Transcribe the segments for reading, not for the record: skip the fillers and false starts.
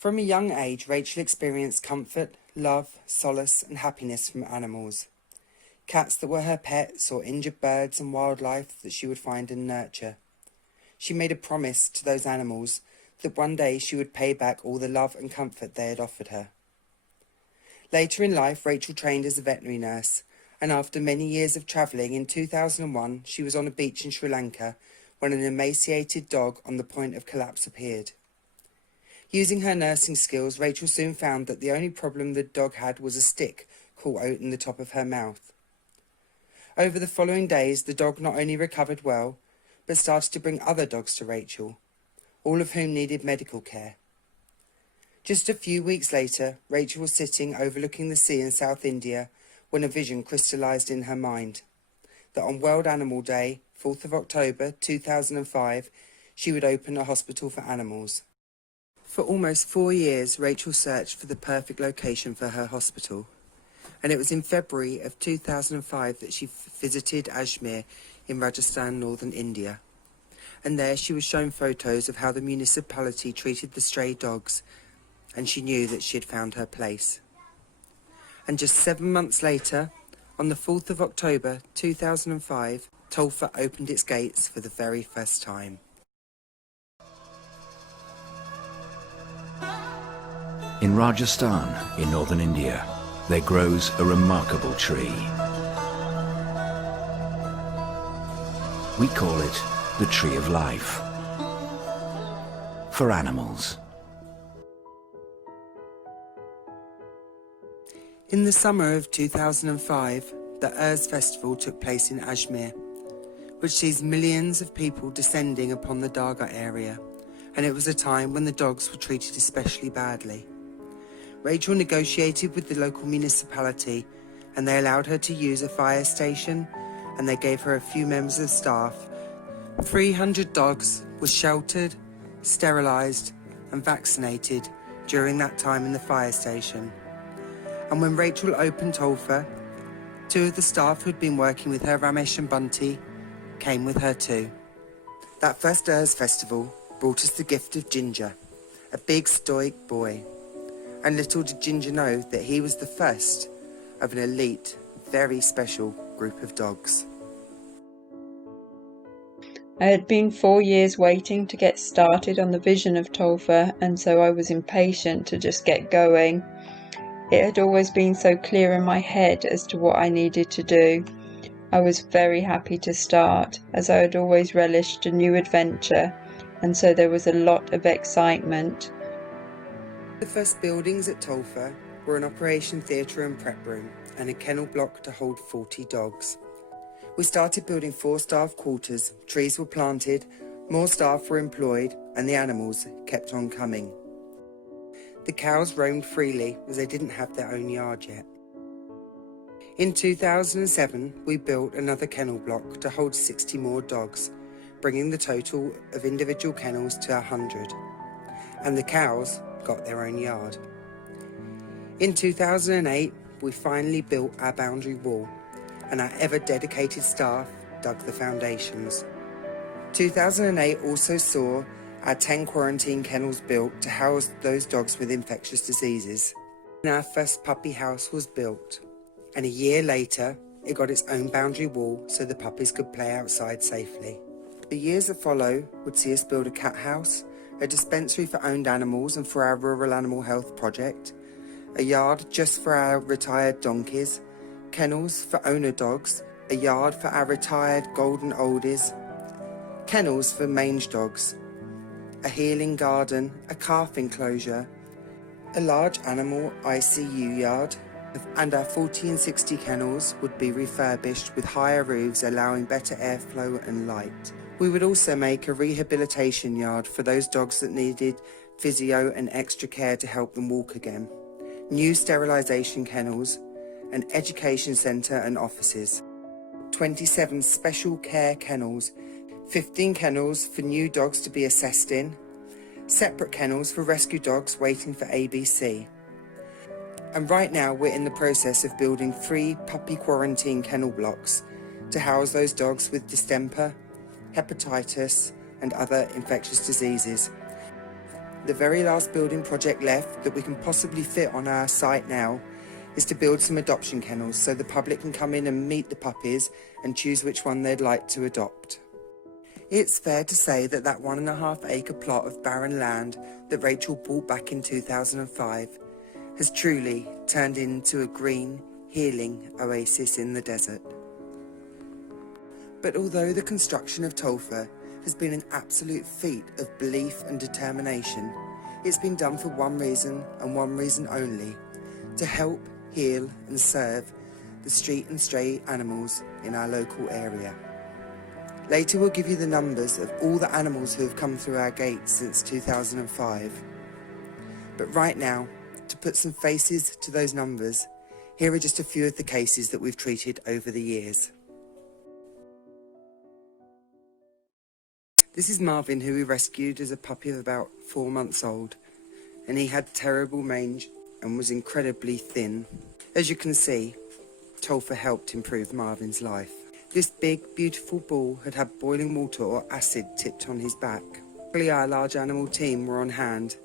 From a young age, Rachel experienced comfort, love, solace and happiness from animals. Cats that were her pets, or injured birds and wildlife that she would find and nurture. She made a promise to those animals that one day she would pay back all the love and comfort they had offered her. Later in life, Rachel trained as a veterinary nurse, and after many years of travelling, in 2001 she was on a beach in Sri Lanka when an emaciated dog on the point of collapse appeared. Using her nursing skills, Rachel soon found that the only problem the dog had was a stick caught out in the top of her mouth. Over the following days, the dog not only recovered well, but started to bring other dogs to Rachel, all of whom needed medical care. Just a few weeks later, Rachel was sitting overlooking the sea in South India when a vision crystallised in her mind, that on World Animal Day, 4th of October 2005, she would open a hospital for animals. For almost 4 years, Rachel searched for the perfect location for her hospital, and it was in February of 2005 that she visited Ajmer in Rajasthan, northern India. And there she was shown photos of how the municipality treated the stray dogs, and she knew that she had found her place. And just 7 months later, on the 4th of October 2005, Tolfa opened its gates for the very first time. In Rajasthan, in northern India, there grows a remarkable tree. We call it the Tree of Life, for animals. In the summer of 2005, the Urs Festival took place in Ajmer, which sees millions of people descending upon the Dargah area, and it was a time when the dogs were treated especially badly. Rachel negotiated with the local municipality, and they allowed her to use a fire station, and they gave her a few members of staff. 300 dogs were sheltered, sterilised and vaccinated during that time in the fire station. And when Rachel opened Tolfa, 2 of the staff who'd been working with her, Ramesh and Bunty, came with her too. That first Urs Festival brought us the gift of Ginger, a big stoic boy. And little did Ginger know that he was the first of an elite, very special group of dogs. I had been 4 years waiting to get started on the vision of Tolfa, and so I was impatient to just get going. It had always been so clear in my head as to what I needed to do. I was very happy to start, as I had always relished a new adventure, and so there was a lot of excitement. The first buildings at Tolfa were an operation theatre and prep room and a kennel block to hold 40 dogs. We started building 4 staff quarters, trees were planted, more staff were employed, and the animals kept on coming. The cows roamed freely as they didn't have their own yard yet. In 2007, we built another kennel block to hold 60 more dogs, bringing the total of individual kennels to 100. And the cows got their own yard. In 2008, we finally built our boundary wall, and our ever-dedicated staff dug the foundations. 2008 also saw our 10 quarantine kennels built to house those dogs with infectious diseases. And our first puppy house was built, and a year later, it got its own boundary wall so the puppies could play outside safely. The years that follow would see us build a cat house, a dispensary for owned animals and for our rural animal health project, a yard just for our retired donkeys, kennels for owner dogs, a yard for our retired golden oldies, kennels for mange dogs, a healing garden, a calf enclosure, a large animal ICU yard, and our 40 and 60 kennels would be refurbished with higher roofs allowing better airflow and light. We would also make a rehabilitation yard for those dogs that needed physio and extra care to help them walk again, new sterilisation kennels, an education centre and offices, 27 special care kennels, 15 kennels for new dogs to be assessed in, separate kennels for rescue dogs waiting for ABC. And right now we're in the process of building 3 puppy quarantine kennel blocks to house those dogs with distemper, hepatitis and other infectious diseases. The very last building project left that we can possibly fit on our site now is to build some adoption kennels so the public can come in and meet the puppies and choose which one they'd like to adopt. It's fair to say that that 1.5 acre plot of barren land that Rachel bought back in 2005 has truly turned into a green, healing oasis in the desert. But although the construction of Tolfa has been an absolute feat of belief and determination, it's been done for one reason and one reason only: to help, heal and serve the street and stray animals in our local area. Later we'll give you the numbers of all the animals who have come through our gates since 2005. But right now, to put some faces to those numbers, here are just a few of the cases that we've treated over the years. This is Marvin, who we rescued as a puppy of about 4 months old, and he had terrible mange and was incredibly thin. As you can see, Tolfa helped improve Marvin's life. This big, beautiful bull had had boiling water or acid tipped on his back. Luckily, our large animal team were on hand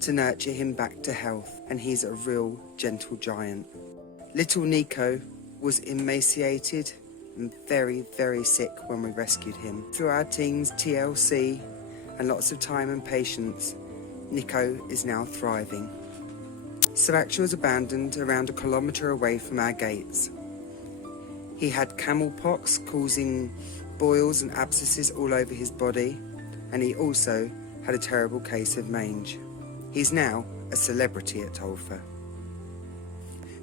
to nurture him back to health, and he's a real gentle giant. Little Nico was emaciated and very, very sick when we rescued him. Through our team's TLC and lots of time and patience, Nico is now thriving. Sriracha was abandoned around 1 kilometre away from our gates. He had camel pox, causing boils and abscesses all over his body, and he also had a terrible case of mange. He's now a celebrity at Tolfa.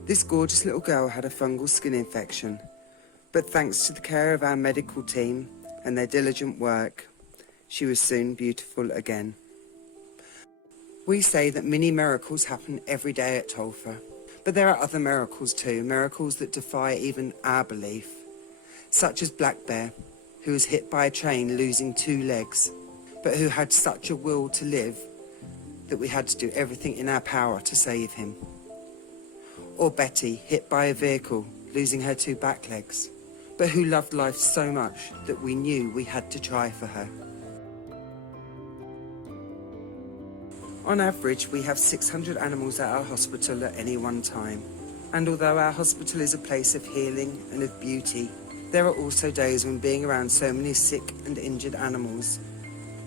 This gorgeous little girl had a fungal skin infection, but thanks to the care of our medical team and their diligent work, she was soon beautiful again. We say that mini miracles happen every day at Tolfa, but there are other miracles too, miracles that defy even our belief, such as Black Bear, who was hit by a train losing 2 legs, but who had such a will to live that we had to do everything in our power to save him. Or Betty, hit by a vehicle, losing her 2 back legs, but who loved life so much that we knew we had to try for her. On average, we have 600 animals at our hospital at any one time. And although our hospital is a place of healing and of beauty, there are also days when being around so many sick and injured animals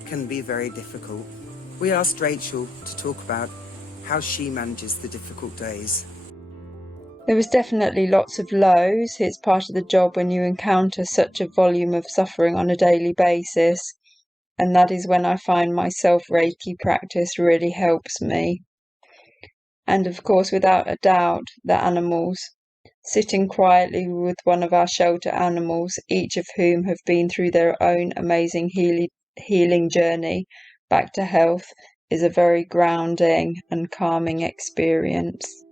can be very difficult. We asked Rachel to talk about how she manages the difficult days. There was definitely lots of lows. It's part of the job when you encounter such a volume of suffering on a daily basis. And that is when I find my self-Reiki practice really helps me. And of course, without a doubt, the animals. Sitting quietly with one of our shelter animals, each of whom have been through their own amazing healing journey back to health, is a very grounding and calming experience.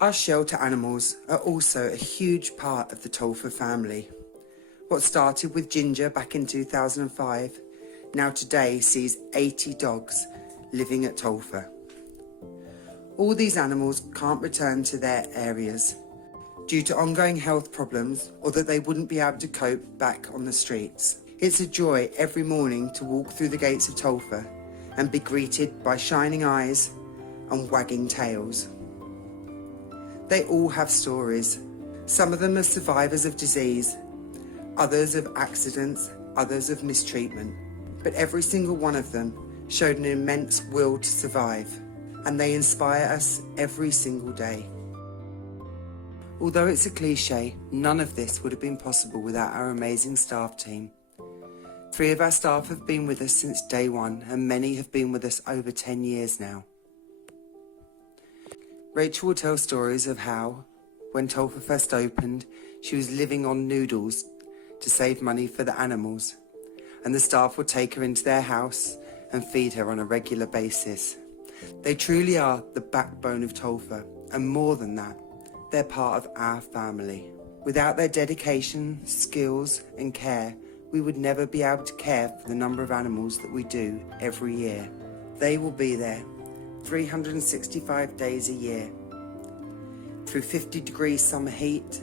Our shelter animals are also a huge part of the Tolfa family. What started with Ginger back in 2005, now today sees 80 dogs living at Tolfa. All these animals can't return to their areas due to ongoing health problems or that they wouldn't be able to cope back on the streets. It's a joy every morning to walk through the gates of Tolfa and be greeted by shining eyes and wagging tails. They all have stories. Some of them are survivors of disease, others of accidents, others of mistreatment. But every single one of them showed an immense will to survive, and they inspire us every single day. Although it's a cliche, none of this would have been possible without our amazing staff team. 3 of our staff have been with us since day one, and many have been with us over 10 years now. Rachel will tell stories of how, when Tolfa first opened, she was living on noodles to save money for the animals, and the staff would take her into their house and feed her on a regular basis. They truly are the backbone of Tolfa, and more than that, they're part of our family. Without their dedication, skills and care, we would never be able to care for the number of animals that we do every year. They will be there 365 days a year, through 50-degree summer heat,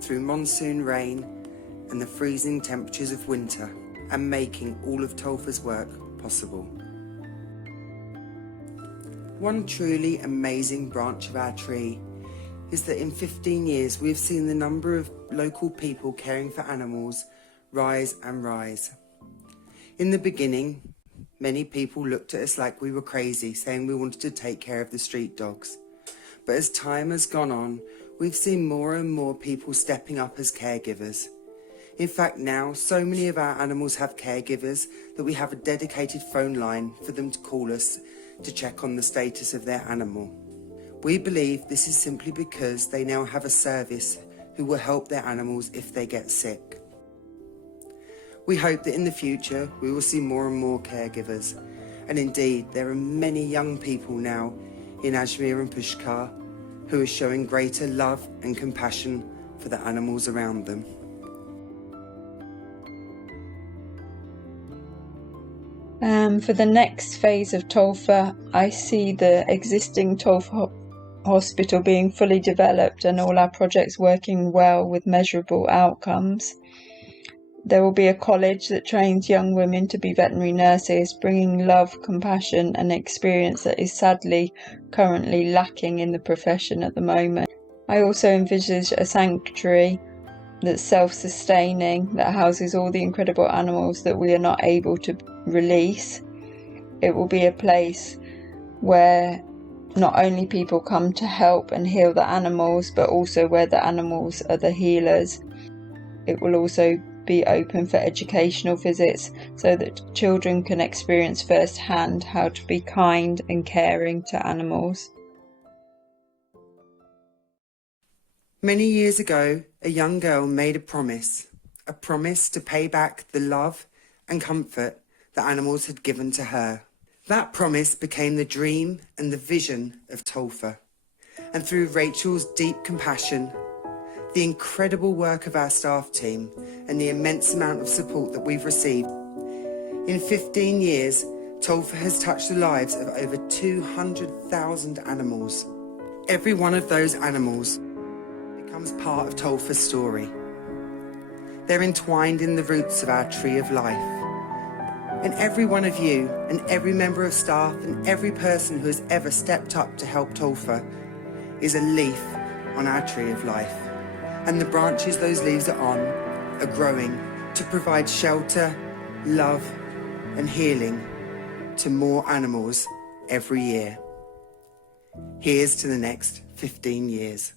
through monsoon rain and the freezing temperatures of winter, and making all of Tolfa's work possible. One truly amazing branch of our tree is that in 15 years we have seen the number of local people caring for animals rise and rise. In the beginning, many people looked at us like we were crazy, saying we wanted to take care of the street dogs. But as time has gone on, we've seen more and more people stepping up as caregivers. In fact, now so many of our animals have caregivers that we have a dedicated phone line for them to call us to check on the status of their animal. We believe this is simply because they now have a service who will help their animals if they get sick. We hope that in the future we will see more and more caregivers, and indeed there are many young people now in Ajmer and Pushkar who are showing greater love and compassion for the animals around them. For the next phase of Tolfa, I see the existing Tolfa hospital being fully developed and all our projects working well with measurable outcomes. There will be a college that trains young women to be veterinary nurses, bringing love, compassion and experience that is sadly currently lacking in the profession at the moment. I also envisage a sanctuary that's self-sustaining, that houses all the incredible animals that we are not able to release. It will be a place where not only people come to help and heal the animals, but also where the animals are the healers. It will also be open for educational visits so that children can experience firsthand how to be kind and caring to animals. Many years ago, a young girl made a promise to pay back the love and comfort that animals had given to her. That promise became the dream and the vision of Tolfa. And through Rachel's deep compassion, the incredible work of our staff team and the immense amount of support that we've received, in 15 years, Tolfa has touched the lives of over 200,000 animals. Every one of those animals becomes part of Tolfa's story. They're entwined in the roots of our tree of life. And every one of you and every member of staff and every person who has ever stepped up to help Tolfa is a leaf on our tree of life. And the branches those leaves are on are growing to provide shelter, love and healing to more animals every year. Here's to the next 15 years.